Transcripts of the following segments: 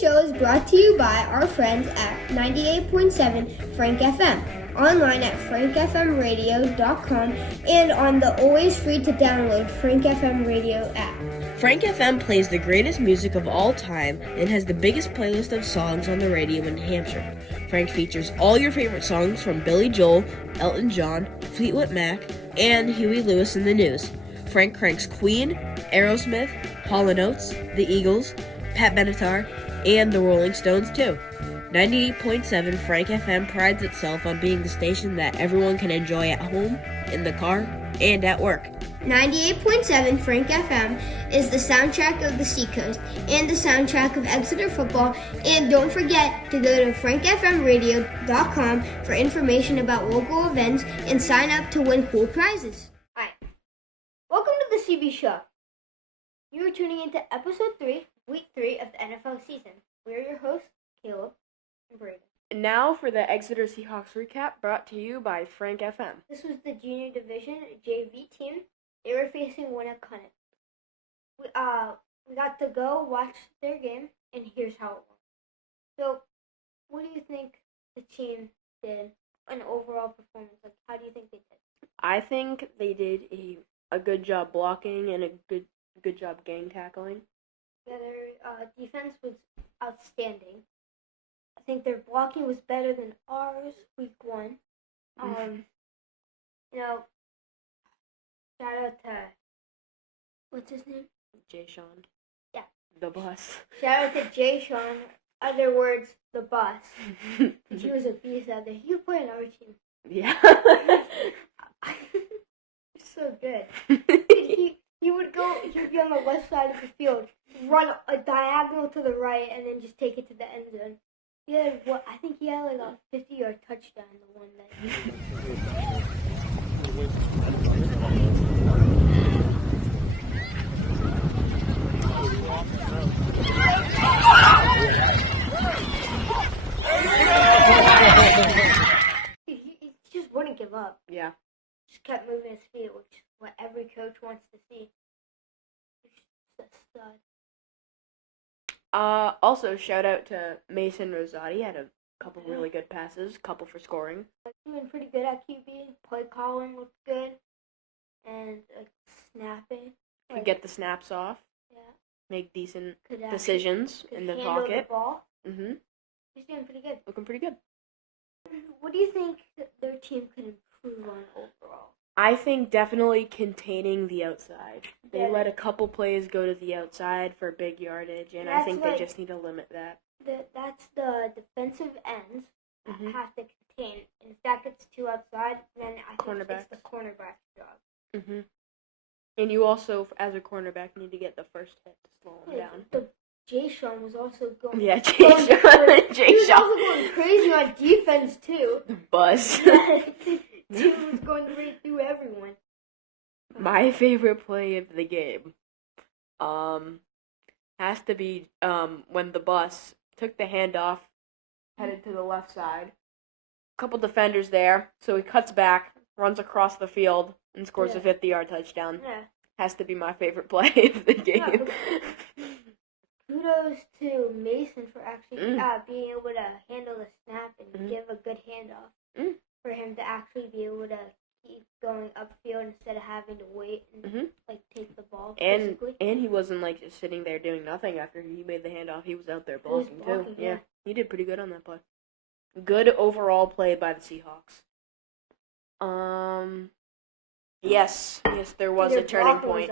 show is brought to you by our friends at 98.7 FrankFM, online at frankfmradio.com, and on the always free to download FrankFM radio app. FrankFM plays the greatest music of all time and has the biggest playlist of songs on the radio in New Hampshire. Frank features all your favorite songs from Billy Joel, Elton John, Fleetwood Mac, and Huey Lewis and the News. Frank cranks Queen, Aerosmith, Hall & Oates, The Eagles, Pat Benatar, and the Rolling Stones too. 98.7 Frank FM prides itself on being the station that everyone can enjoy at home, in the car, and at work. 98.7 Frank FM is the soundtrack of the Seacoast and the soundtrack of Exeter football. And don't forget to go to frankfmradio.com for information about local events and sign up to win cool prizes. Alright, welcome to the CB Show. You are tuning into episode 3, week 3 of the NFL season. We're your hosts, Caleb and Brayden. And now for the Exeter Seahawks recap brought to you by Frank FM. This was the Junior Division JV team. They were facing Winnacunnet. We got to go watch their game, and here's how it went. So, what do you think the team did? An overall performance, like how do you think they did? I think they did a good job blocking and a good job gang tackling. Yeah, their defense was outstanding. I think their blocking was better than ours week 1. Shout out to, what's his name? Jay Sean. Yeah. The bus. Shout out to Jay Sean, other words, the bus. He was a beast out there. He would play on our team. Yeah. So good. He would be on the left side of the field, run a diagonal to the right, and then just take it to the end zone. I think he had like a 50-yard touchdown, the one that he just wouldn't give up. Yeah. Just kept moving his feet, which is what every coach wants to see. He's just a stud. Also, shout out to Mason Rosati. Had a couple really good passes, couple for scoring. Doing pretty good at QB. Play calling looked good. And snapping. Could get the snaps off. Yeah. Make decent decisions in the handle pocket. The ball. Mm-hmm. He's doing pretty good. Looking pretty good. What do you think their team could improve on overall? I think definitely containing the outside. They let a couple plays go to the outside for big yardage, and I think they just need to limit that. That's the defensive ends that have to contain. And if that gets too outside, then I think it's the cornerback's job. Mm-hmm. And you also, as a cornerback, need to get the first hit to slow him down. Jay Sean was also going. Yeah, Jay Sean. He was also going crazy on defense too. The bus. He was going right through everyone. My favorite play of the game, has to be when the bus took the handoff, headed to the left side. Couple defenders there, so he cuts back, runs across the field, and scores a 50-yard touchdown. Yeah. Has to be my favorite play of the game. Kudos to Mason for actually being able to handle the snap and give a good handoff for him to actually be able to keep going upfield instead of having to wait and take the ball. And he wasn't just sitting there doing nothing after he made the handoff. He was out there blocking too. Yeah, he did pretty good on that play. Good overall play by the Seahawks. Yes, there was a turning point.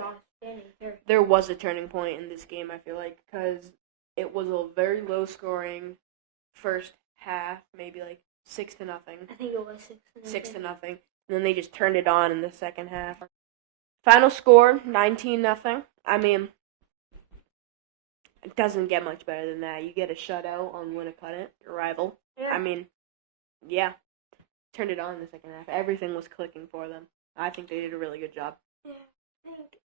There was a turning point in this game, I feel like, because it was a very low-scoring first half, maybe 6-0. I think it was 6-0. 6-0. And then they just turned it on in the second half. Final score, 19-0. I mean, it doesn't get much better than that. You get a shutout on Winnacunnet, your rival. Yeah. I mean, yeah. Turned it on in the second half. Everything was clicking for them. I think they did a really good job. Yeah, I think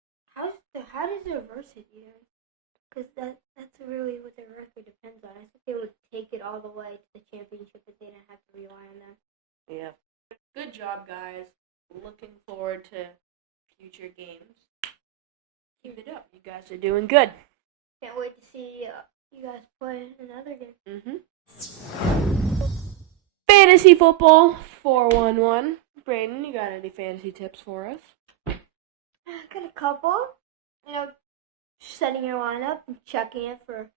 how does their varsity do? Because that's really what their record depends on. I think they would take it all the way to the championship if they didn't have to rely on them. Yeah. Good job, guys. Looking forward to future games. Keep it up. You guys are doing good. Can't wait to see you guys play another game. Fantasy football 411. Brayden, you got any fantasy tips for us? I got a couple. Setting your lineup and checking it for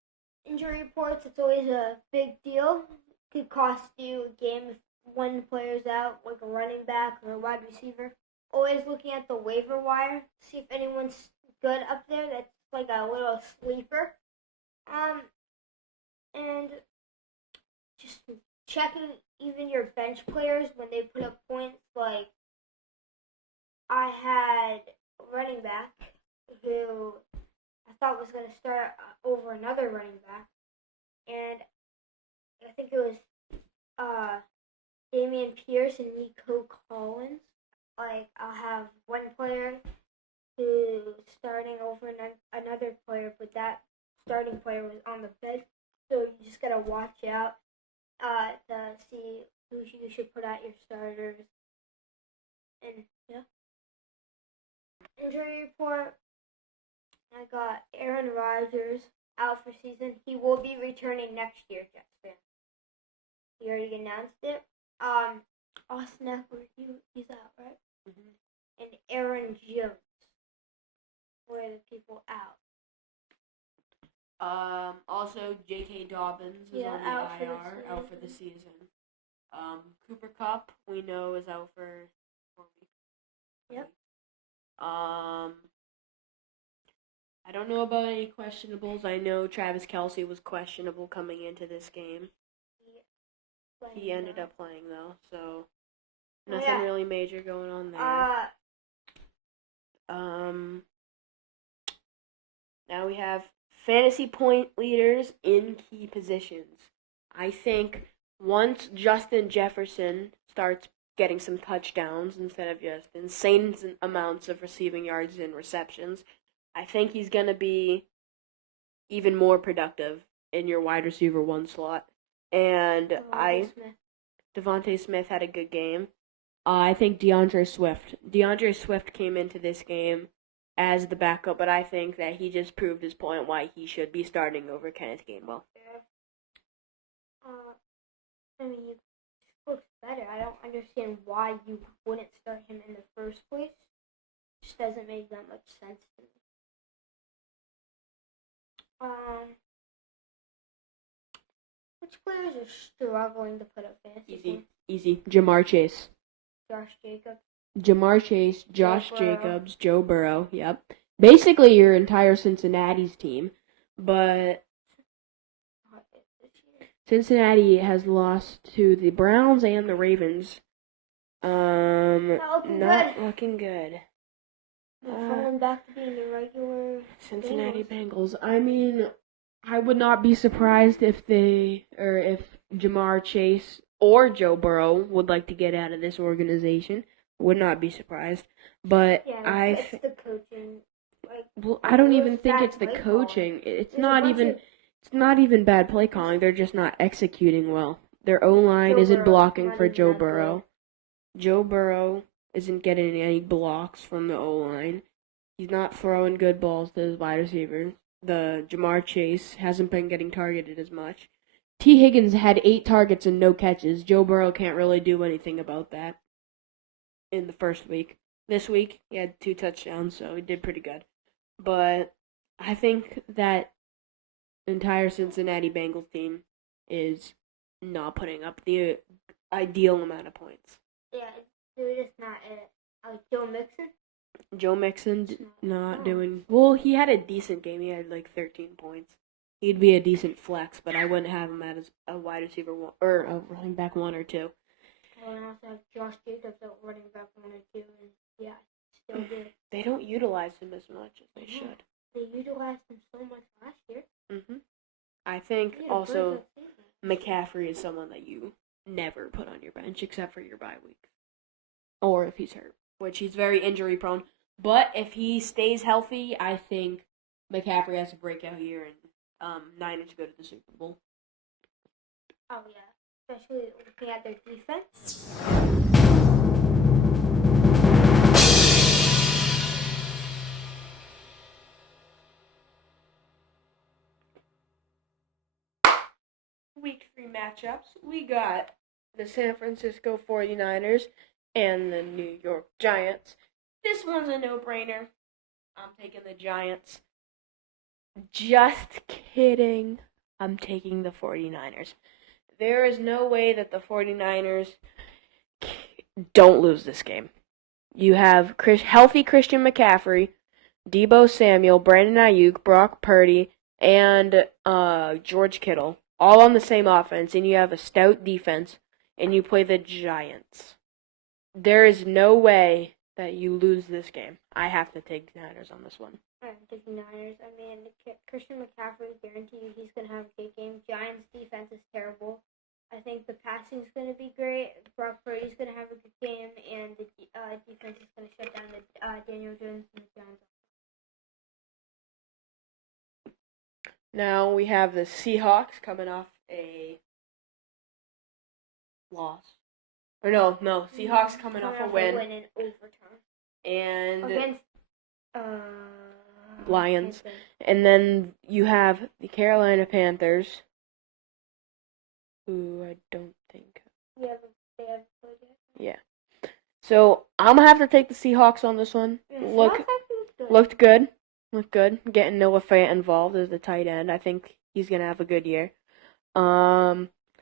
injury reports. It's always a big deal. It could cost you a game if one player's out, like a running back or a wide receiver. Always looking at the waiver wire, see if anyone's good up there. That's like a little sleeper. And just checking even your bench players when they put up points. Like, I had a running back who I thought was going to start over another running back, and I think it was Damian Pierce and Nico Collins. Like, I'll have one player who's starting over another player, but that starting player was on the bench, so you just got to watch out to see who you should put out your starters. And, yeah. Injury report. I got Aaron Rodgers out for season. He will be returning next year, Jets fan. He already announced it. Austin Eckler, he's out, right? Mm-hmm. And Aaron Jones were the people out. Also, J.K. Dobbins is on the IR, out for the season. Cooper Kupp, we know, is out for 4 weeks. Yep. I don't know about any questionables. I know Travis Kelce was questionable coming into this game. He ended up playing, though, so nothing really major going on there. Now we have fantasy point leaders in key positions. I think once Justin Jefferson starts getting some touchdowns instead of just insane amounts of receiving yards and receptions, I think he's going to be even more productive in your wide receiver 1 slot. And Devontae Smith had a good game. I think DeAndre Swift came into this game as the backup, but I think that he just proved his point why he should be starting over Kenneth Gainwell. He looks better. I don't understand why you wouldn't start him in the first place. It just doesn't make that much sense to me. Which players are struggling to put up fantasy points? Easy. Jamar Chase. Josh Jacobs, Joe Burrow. Yep. Basically your entire Cincinnati's team, but Cincinnati has lost to the Browns and the Ravens. Not looking good. Falling back to being the regular Cincinnati Bengals. I mean, I would not be surprised if Jamar Chase or Joe Burrow would like to get out of this organization. Would not be surprised. But it's the coaching. I don't even think it's the coaching. It's not even bad play calling. They're just not executing well. Their O-line isn't blocking for Joe Burrow. Joe Burrow isn't getting any blocks from the O-line. He's not throwing good balls to his wide receivers. The Jamar Chase hasn't been getting targeted as much. T. Higgins had 8 targets and no catches. Joe Burrow can't really do anything about that in the first week. This week, he had 2 touchdowns, so he did pretty good. But I think that entire Cincinnati Bengals team is not putting up the ideal amount of points. Yeah, they're just not it. Joe Mixon? Joe Mixon not doing... Well, he had a decent game. He had like 13 points. He'd be a decent flex, but I wouldn't have him as a wide receiver 1 or a running back 1 or 2. Well, and also have Josh Jacobs at running back 1 or 2, and still good. They don't utilize him as much as they should. They utilized him so much last year. I think also McCaffrey is someone that you never put on your bench except for your bye week. Or if he's hurt, which he's very injury prone. But if he stays healthy, I think McCaffrey has a breakout year and Niners go to the Super Bowl. Oh, yeah. Especially looking at their defense. matchups, we got the San Francisco 49ers and the New York Giants. This one's a no-brainer. I'm taking the Giants. Just kidding. I'm taking the 49ers. There is no way that the 49ers don't lose this game. You have healthy Christian McCaffrey, Deebo Samuel, Brandon Ayuk, Brock Purdy, and George Kittle, all on the same offense, and you have a stout defense, and you play the Giants. There is no way that you lose this game. I have to take the Niners on this one. I'm taking Niners. I mean, Christian McCaffrey, guarantee you he's going to have a good game. Giants' defense is terrible. I think the passing is going to be great. Brock Purdy's going to have a good game, and the defense is going to shut down the Daniel Jones and the Giants. Now we have the Seahawks coming off a loss. Or no, Seahawks coming off a win. In overtime. And against Lions. And then you have the Carolina Panthers, who I don't think. They have played yet. Yeah. So I'm gonna have to take the Seahawks on this one. Looked good. Getting Noah Fant involved as the tight end. I think he's gonna have a good year.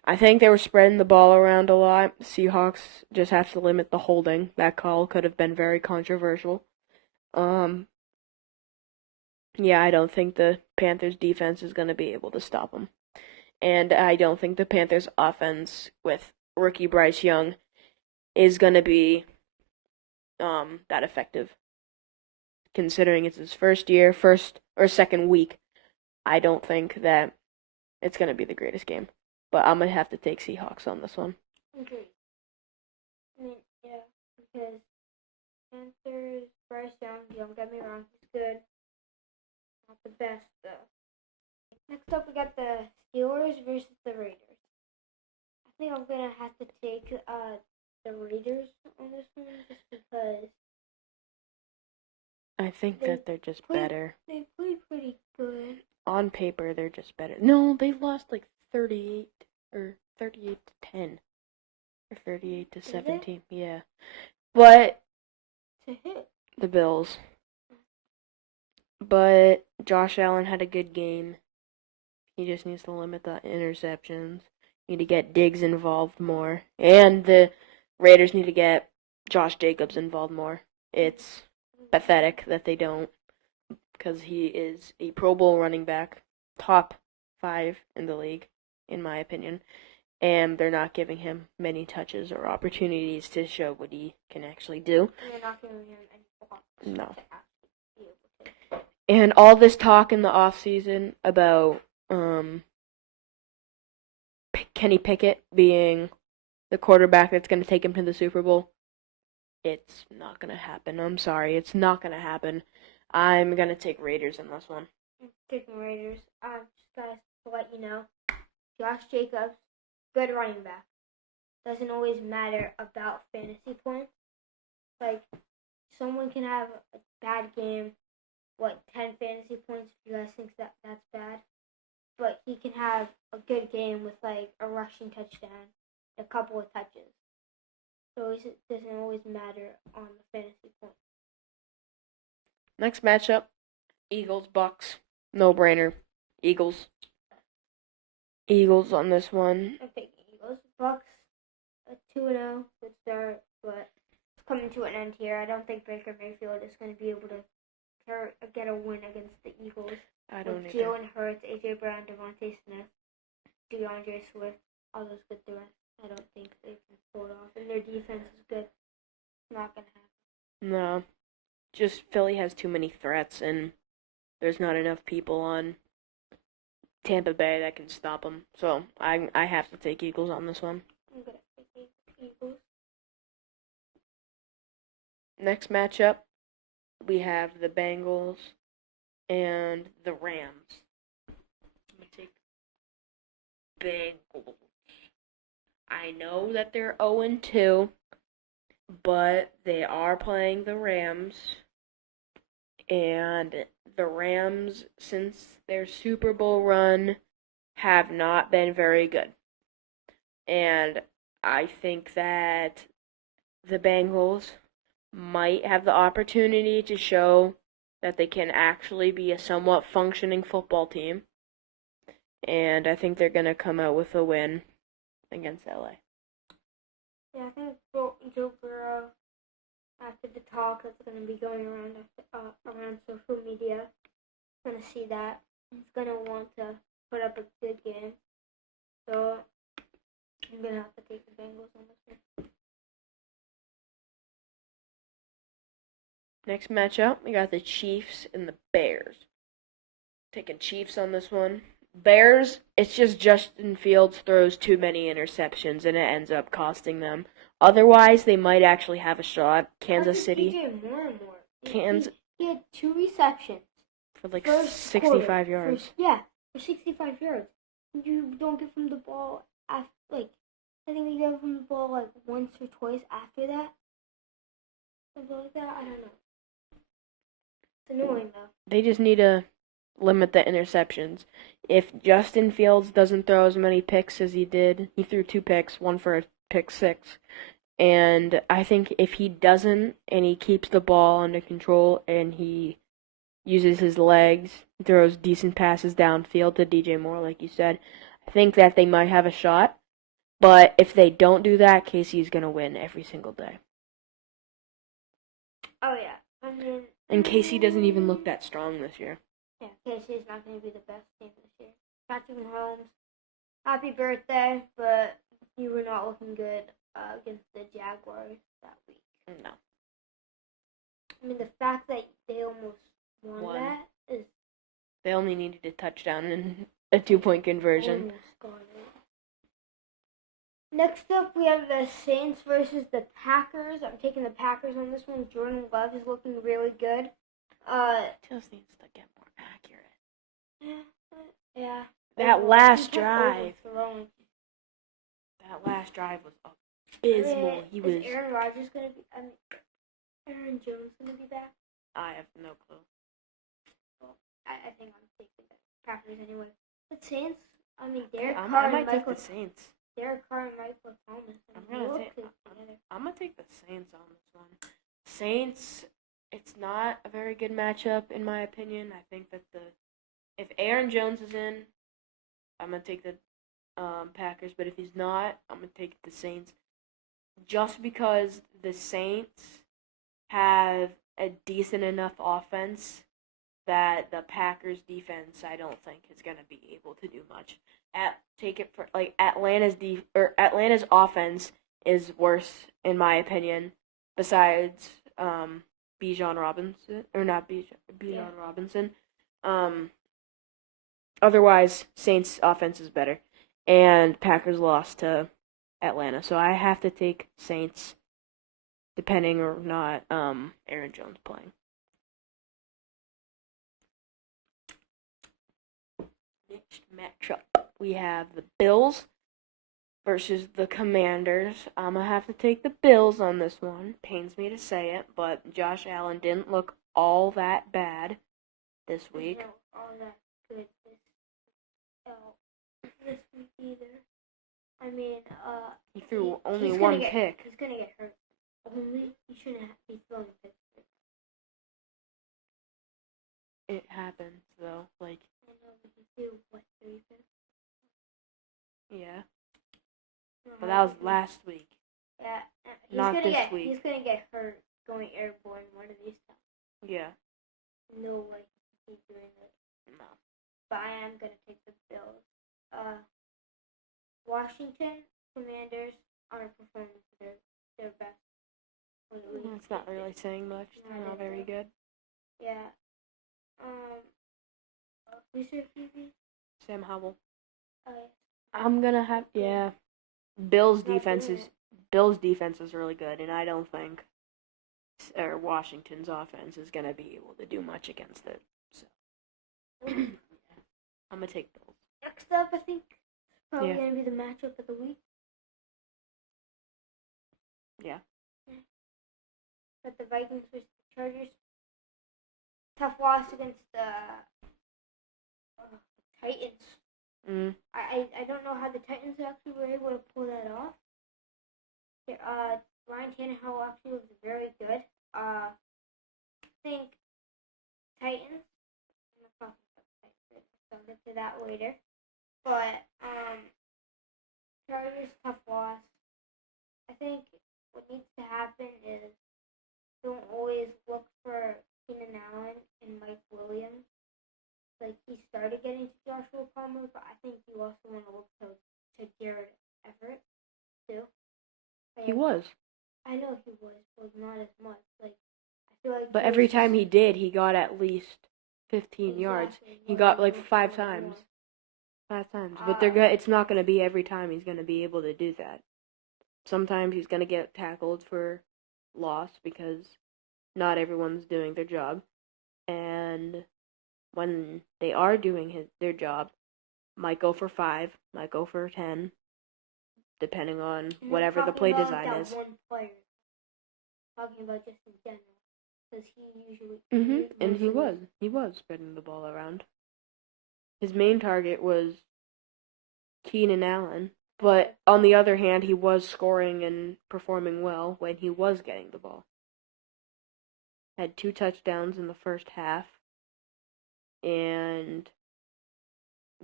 I think they were spreading the ball around a lot. Seahawks just have to limit the holding. That call could have been very controversial. Yeah, I don't think the Panthers defense is going to be able to stop them. And I don't think the Panthers offense with rookie Bryce Young is going to be that effective. Considering it's his first or second week, I don't think that it's going to be the greatest game. But I'm going to have to take Seahawks on this one. Okay. I mean, yeah, because Panthers, Bryce Young, don't get me wrong, he's good. Not the best, though. Next up, we got the Steelers versus the Raiders. I think I'm going to have to take the Raiders on this one just because I think that they're just better. They played pretty good. On paper, they're just better. No, they lost like 38 to 10 or 38 to 17. Yeah. But to hit the Bills. But Josh Allen had a good game. He just needs to limit the interceptions. Need to get Diggs involved more. And the Raiders need to get Josh Jacobs involved more. It's pathetic that they don't, because he is a Pro Bowl running back, top 5 in the league, in my opinion, and they're not giving him many touches or opportunities to show what he can actually do. And they're not giving him any blocks. No. And all this talk in the offseason about Kenny Pickett being the quarterback that's going to take him to the Super Bowl, it's not going to happen. I'm sorry. It's not going to happen. I'm going to take Raiders in this one. I'm taking Raiders. Just guys, to let you know, Josh Jacobs, good running back. Doesn't always matter about fantasy points. Like, someone can have a bad game, 10 fantasy points if you guys think that's bad. But he can have a good game with, a rushing touchdown, a couple of touches. So it doesn't always matter on the fantasy points. Next matchup, Eagles-Bucks. No-brainer. Eagles on this one. I'm taking Eagles. Bucks, 2-0, good start, but it's coming to an end here. I don't think Baker Mayfield is going to be able to get a win against the Eagles. I don't either. Jalen Hurts, A.J. Brown, Devontae Smith, DeAndre Swift, all those good threats. I don't think they can pull it off. And their defense is good. It's not going to happen. No. Just Philly has too many threats, and there's not enough people on Tampa Bay that can stop them. So I have to take Eagles on this one. I'm going to take Eagles. Next matchup, we have the Bengals and the Rams. I'm going to take Bengals. I know that they're 0-2, but they are playing the Rams. And the Rams, since their Super Bowl run, have not been very good. And I think that the Bengals might have the opportunity to show that they can actually be a somewhat functioning football team. And I think they're going to come out with a win against LA. Yeah, I think Joe Burrow, after the talk that's going to be going around around social media, is going to see that. He's going to want to put up a good game. So I'm going to have to take the Bengals on this one. Next matchup, we got the Chiefs and the Bears. Taking Chiefs on this one. Bears, it's just Justin Fields throws too many interceptions and it ends up costing them. Otherwise, they might actually have a shot. Kansas City. DJ more and more. He had 2 receptions. For like 65 yards. For 65 yards. You don't give him the ball after, I think you gave him the ball like once or twice after that. Something like that. I don't know. It's annoying though. They just need to limit the interceptions. If Justin Fields doesn't throw as many picks as he did, he threw 2 picks, one for a pick 6. And I think if he doesn't, and he keeps the ball under control, and he uses his legs, throws decent passes downfield to DJ Moore, like you said, I think that they might have a shot. But if they don't do that, KC's going to win every single day. Oh, yeah. I mean... And KC doesn't even look that strong this year. Yeah, KC is not going to be the best team this year. Patrick Mahomes, happy birthday, but you were not looking good against the Jaguars that week. No. I mean, the fact that they almost won that is... They only needed a touchdown and a 2-point conversion. Almost got it. Next up, we have the Saints versus the Packers. I'm taking the Packers on this one. Jordan Love is looking really good. Just needs to get more accurate. Yeah. That last drive was abysmal. Is Aaron Rodgers going to be... Aaron Jones going to be back? I have no clue. Well, I think I'm taking the Packers anyway. The Saints, Derek Carr I might take the Saints. Derek Carr and Michael Thomas. I'm gonna take the Saints on this one. Saints, it's not a very good matchup in my opinion. I think that if Aaron Jones is in, I'm gonna take the Packers. But if he's not, I'm gonna take the Saints. Just because the Saints have a decent enough offense that the Packers defense, I don't think, is gonna be able to do much. Atlanta's offense is worse in my opinion. Besides Bijan Robinson Robinson. Otherwise, Saints offense is better, and Packers lost to Atlanta, so I have to take Saints, depending or not Aaron Jones playing. Next matchup, we have the Bills versus the Commanders. I'm going to have to take the Bills on this one. Pains me to say it, but Josh Allen didn't look all that bad this week. No, all that good this week either. He threw only one pick. He's going to get hurt. He shouldn't be throwing picks. It happens, though. I know, but he threw, 3 picks? Yeah. But that was last week. Yeah. Not this week. He's going to get hurt going airborne one of these times. Yeah. No way he's doing it. No. But I am going to take the Bills. Washington Commanders aren't performing to their best. It's not really saying much. They're not very good. Yeah. Who's your QB? Sam Howell. Oh, yeah. I'm gonna have Bills defense is really good, and I don't think Washington's offense is gonna be able to do much against it. So I'm gonna take Bills. Next up, I think probably gonna be the matchup of the week. Yeah. But the Vikings versus the Chargers. Tough loss against the Titans. I don't know how the Titans actually were able to pull that off. Ryan Tannehill actually was very good. I think Titans. I'll get to that later. But Chargers tough loss. I think what needs to happen is don't always look for Keenan Allen and Mike Williams. Like he started getting to Joshua Palmer, but I think you also want to look to Garrett Everett too. He was. I know he was, but not as much. Like I feel like. But every time he did, he got at least 15 yards. He got like 5 times. 5 times. But it's not going to be every time he's going to be able to do that. Sometimes he's going to get tackled for loss because not everyone's doing their job. And when they are doing their job, might go for 5, might go for 10, depending on whatever the play design is. One player. Talking about just in general. Because he usually... And he was spreading the ball around. His main target was Keenan Allen, but on the other hand, he was scoring and performing well when he was getting the ball. Had 2 touchdowns in the first half, and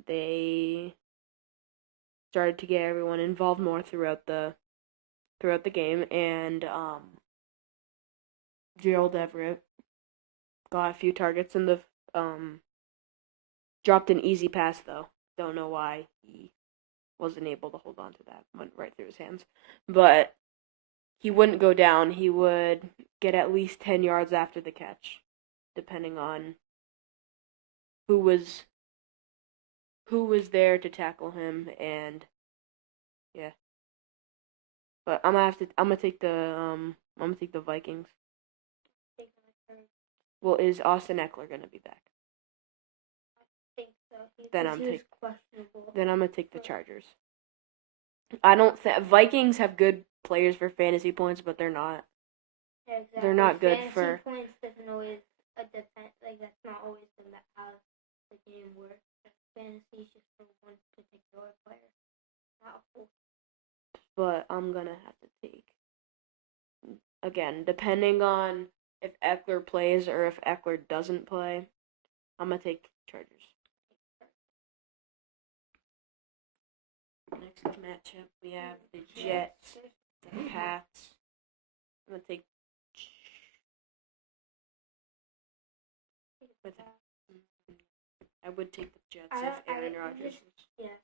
they started to get everyone involved more throughout the game, and Gerald Everett got a few targets in the dropped an easy pass though. Don't know why he wasn't able to hold on to that. Went right through his hands. But he wouldn't go down. He would get at least 10 yards after the catch, depending on who was there to tackle him, and yeah. But I'm gonna take the Vikings. Well, is Austin Eckler gonna be back? I think so. Then I'm gonna take the Chargers. I don't think Vikings have good players for fantasy points, but they're not. Yeah, exactly. They're not good fantasy for points. Doesn't always a defense. Like that's not always how the game works. Fantasy is just for one particular player, not a whole. But I'm gonna have to take again, depending on if Eckler plays or if Eckler doesn't play. I'm gonna take Chargers. Next matchup, we have the Jets and the Pats. I'm gonna take. I would take the Jets if Aaron Rodgers was. Yeah,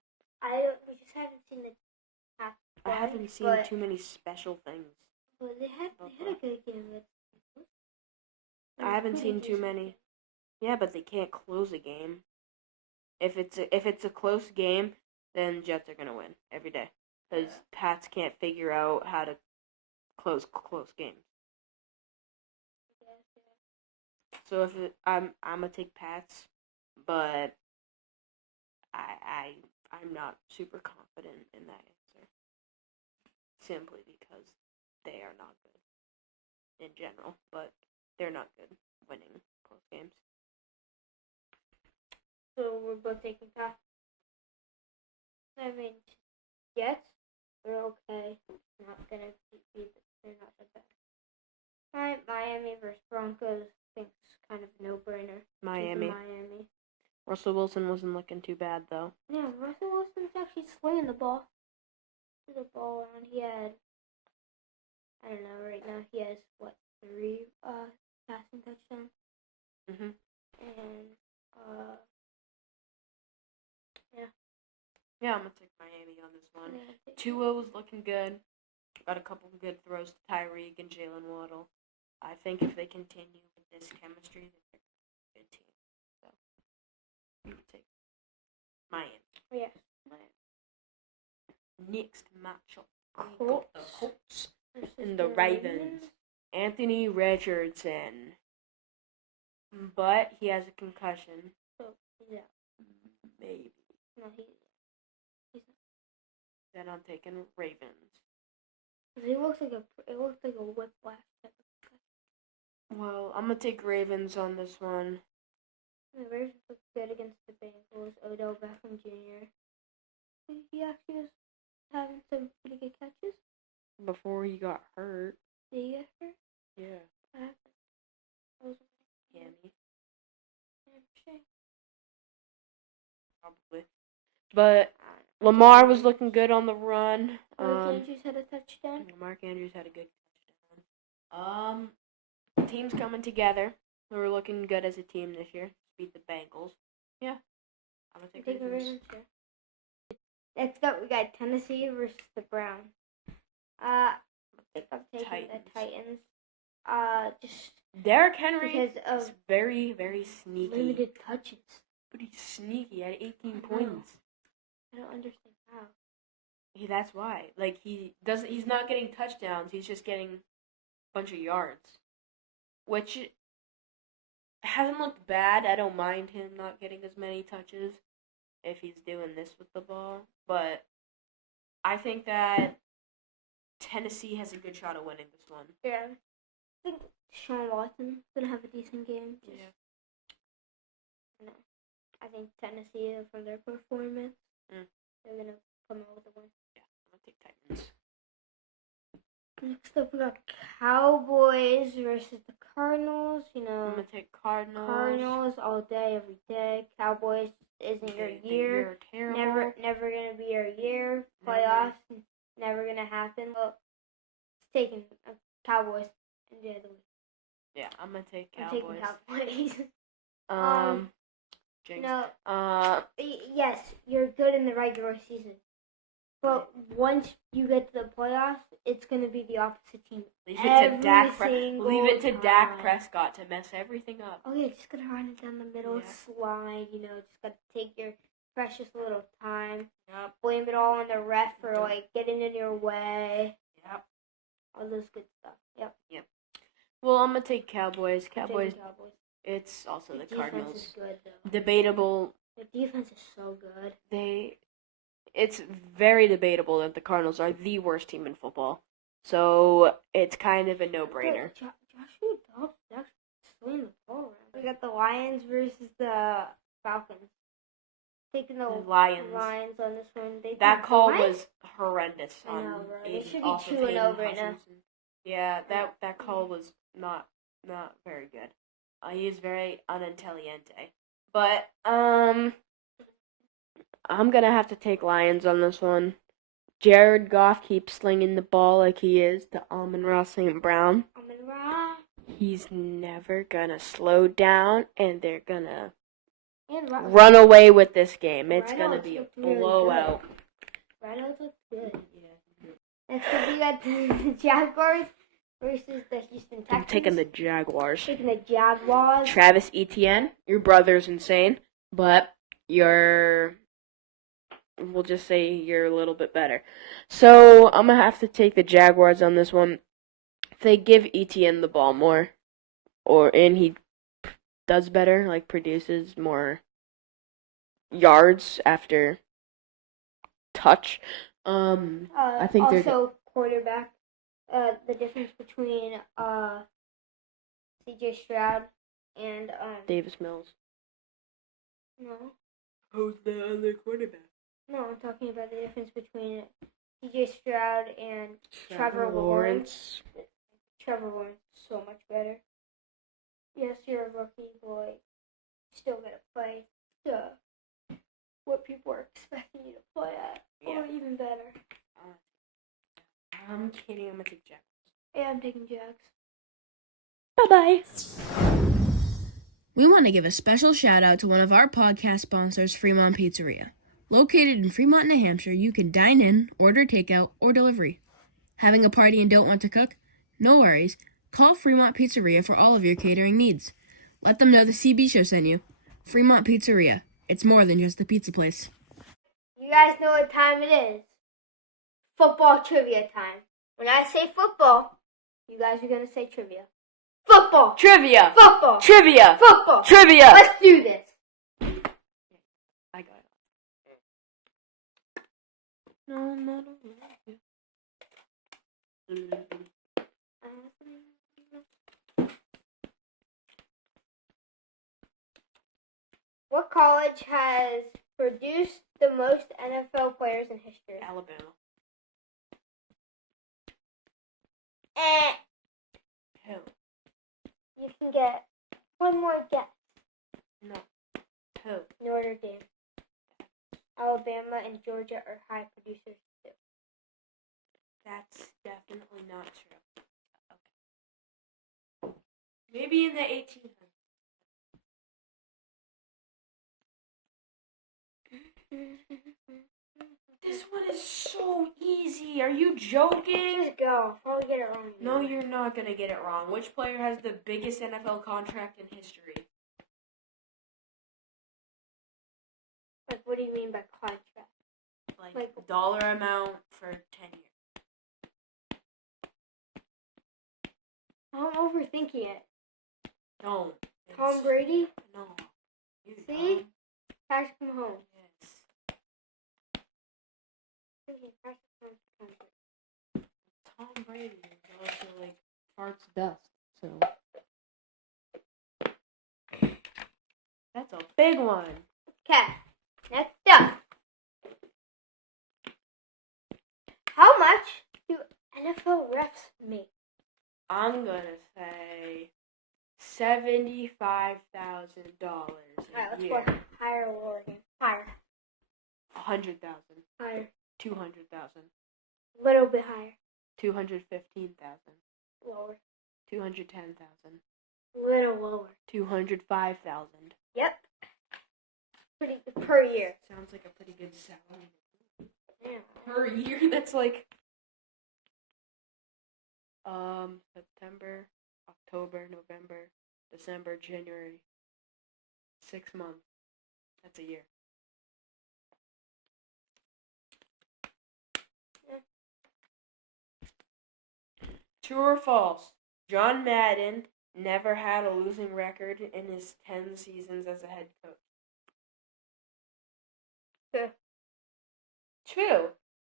we just haven't seen the Pats. I haven't seen too many special things. But they had a good game. I haven't seen too many. Yeah, but they can't close a game. If it's a close game, then Jets are gonna win every day because Pats can't figure out how to close games. So I'm gonna take Pats, but I'm not super confident in that answer. Simply because they are not good in general, but they're not good winning close games. So we're both taking Pats. I mean, Jets, they're okay. Not gonna be. They're not that bad. Miami versus Broncos. I think it's kind of a no-brainer. Miami. Russell Wilson wasn't looking too bad though. Yeah, Russell Wilson's actually slinging the ball. The ball around. He had. I don't know. Right now he has 3 passing touchdowns. Mhm. And yeah. Yeah, I'm gonna take Miami on this one. Yeah, Tua was looking good. Got a couple of good throws to Tyreek and Jalen Waddle. I think if they continue with this chemistry, they're a good team. So you would take Miami. Yes, Miami. Next matchup, we got the Colts and the Ravens. Anthony Richardson, but he has a concussion. So he's out. Maybe. No, he's not. Then I'm taking Ravens. It looks like a whiplash type of concussion. Well, I'm gonna take Ravens on this one. The Ravens look good against the Bengals. Odell Beckham Jr. He actually was having some pretty good catches. Before he got hurt. Did he get hurt? Yeah. What happened? What was Hammy. hamstring? Probably. But Lamar was looking good on the run. Mark Andrews had a touchdown. Mark Andrews had a good touchdown. Team's coming together. We're looking good as a team this year. Beat the Bengals. Yeah. I'm gonna take the Ravens. Next up, we got Tennessee versus the Browns. I think I'm taking the Titans. Just Derrick Henry because is very, very sneaky. Limited touches. But he's sneaky. He had 18 points. I don't understand how. That's why. Like, he's not getting touchdowns. He's just getting a bunch of yards. Which hasn't looked bad. I don't mind him not getting as many touches if he's doing this with the ball. But I think that Tennessee has a good shot of winning this one. Yeah. I think Sean Watson's going to have a decent game. Yeah. No. I think Tennessee, from their performance, they're going to come out with a win. Yeah, I'm going to take Titans. Next up, we got Cowboys versus the Cardinals. You know, I'm going to take Cardinals. Cardinals all day, every day. Cowboys isn't your year. Terrible. Never going to be your year. Playoffs, never going to happen. Well, it's taking Cowboys and the other way. Yeah, I'm going to take Cowboys. I'm taking Cowboys. Yes, you're good in the regular season. But once you get to the playoffs, it's going to be the opposite team. Leave it to Dak Prescott to mess everything up. Oh, yeah, just got to run it down the middle, slide, just got to take your precious little time. Yep. Blame it all on the ref for, getting in your way. Yep. All this good stuff. Yep. Well, I'm going to take Cowboys. Cowboys. It's also the Cardinals. Defense is good, though. Debatable. The defense is so good. It's very debatable that the Cardinals are the worst team in football. So it's kind of a no-brainer. Joshua Dobbs is actually swinging the ball around. We got the Lions versus the Falcons. Taking the Lions on this one. That call was horrendous. I know, right? They should be 2-0 right now. Yeah, that call was not very good. He is very unintelligente. But, I'm going to have to take Lions on this one. Jared Goff keeps slinging the ball like he is to Amon-Ra St. Brown. Amon-Ra. He's never going to slow down, and they're going to run away with this game. It's going to be a blowout. Reynolds looks good. Yeah. Next up, we got the Jaguars versus the Houston Texans. I'm taking the Jaguars. Travis Etienne, your brother's insane, but we'll just say you're a little bit better. So I'm going to have to take the Jaguars on this one. If they give Etienne the ball more, and he does better, produces more yards after touch, I think also quarterback. The difference between C.J. Stroud and Davis Mills. No. Who's the other quarterback? No, I'm talking about the difference between C.J. Stroud and Trevor Lawrence. Trevor Lawrence is so much better. Yes, you're a rookie, boy. Still gotta play what people are expecting you to play at, or even better. I'm kidding. I'm gonna take Jags. Yeah, I'm taking Jags. Bye-bye. We want to give a special shout out to one of our podcast sponsors, Fremont Pizzeria. Located in Fremont, New Hampshire, you can dine in, order takeout, or delivery. Having a party and don't want to cook? No worries. Call Fremont Pizzeria for all of your catering needs. Let them know the CB Show sent you. Fremont Pizzeria. It's more than just a pizza place. You guys know what time it is. Football trivia time. When I say football, you guys are going to say trivia. Football! Trivia! Football! Trivia! Football! Trivia! Let's do this. I got it. No. What college has produced the most NFL players in history? Alabama. Who? You can get one more guess. No. Who? Notre Dame. Alabama and Georgia are high producers too. That's definitely not true. Okay. Maybe in the 1800s. This one is so easy. Are you joking? Just go. I'll probably get it wrong. No, you're not going to get it wrong. Which player has the biggest NFL contract in history? Like, what do you mean by contract? Like dollar amount for 10 years. I'm overthinking it. Don't. Tom Brady? No. You See? don't. Patrick Mahomes. Yes. Tom Brady is also like farts dust, so that's a big one. Okay, next up. How much do NFL refs make? I'm gonna say $75,000 Alright, a let's year. go higher or lower again. Higher. 100,000. Higher. 200,000. A little bit higher. 215,000. Lower. 210,000. A little lower. 205,000. Yep. Pretty per year. Sounds like a pretty good salary. Yeah. Per year, that's like September, October, November, December, January. 6 months. That's a year. Yeah. True or false? John Madden never had a losing record in his 10 seasons as a head coach. True. True.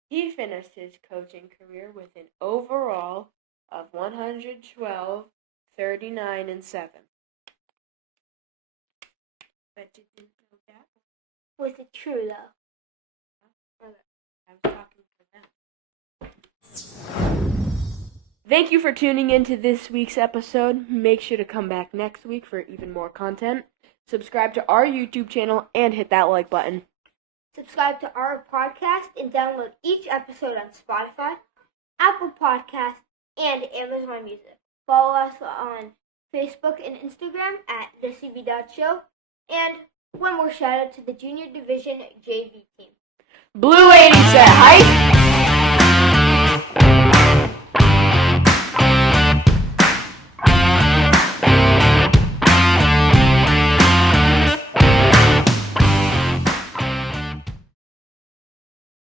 He finished his coaching career with an overall of 112, 39, and 7. Bet you didn't know that. Was it true though? I was talking for them. Thank you for tuning into this week's episode. Make sure to come back next week for even more content. Subscribe to our YouTube channel and hit that like button. Subscribe to our podcast and download each episode on Spotify, Apple Podcasts, and Amazon Music. Follow us on Facebook and Instagram at thecb.show. And one more shout out to the Junior Division JV team. Blue 80 set hype.